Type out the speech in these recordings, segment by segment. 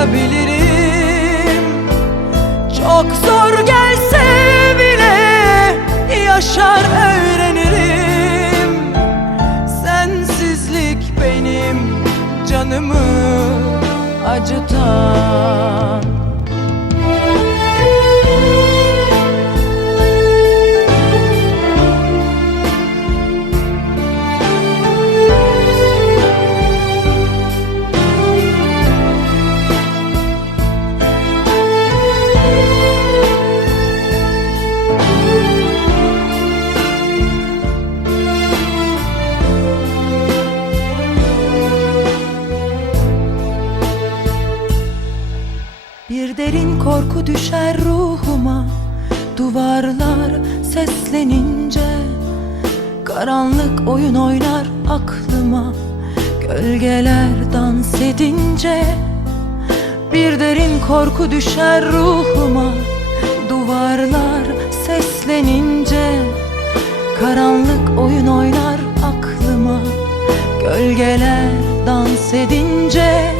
başa çıkabilirim Çok zor gelse bile yaşar öğrenirim. Sensizlik benim canımı acıtan Bir derin korku düşer ruhuma. Duvarlar seslenince Karanlık oyun oynar aklıma. Gölgeler dans edince Bir derin korku düşer ruhuma. Duvarlar seslenince Karanlık oyun oynar aklıma. Gölgeler dans edince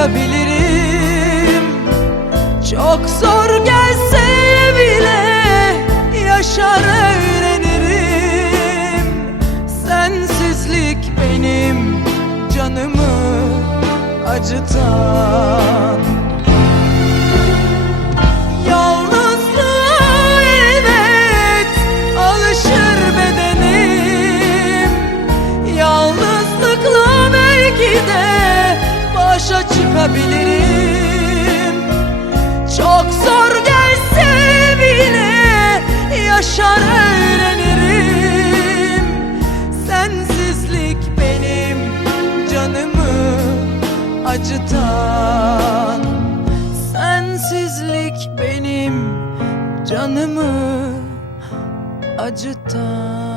başa çıkabilirim Çok zor gelse bile yaşar öğrenirim. Sensizlik benim canımı acıtan yaşar öğrenirim. Sensizlik benim canımı acıtan. Sensizlik benim canımı acıtan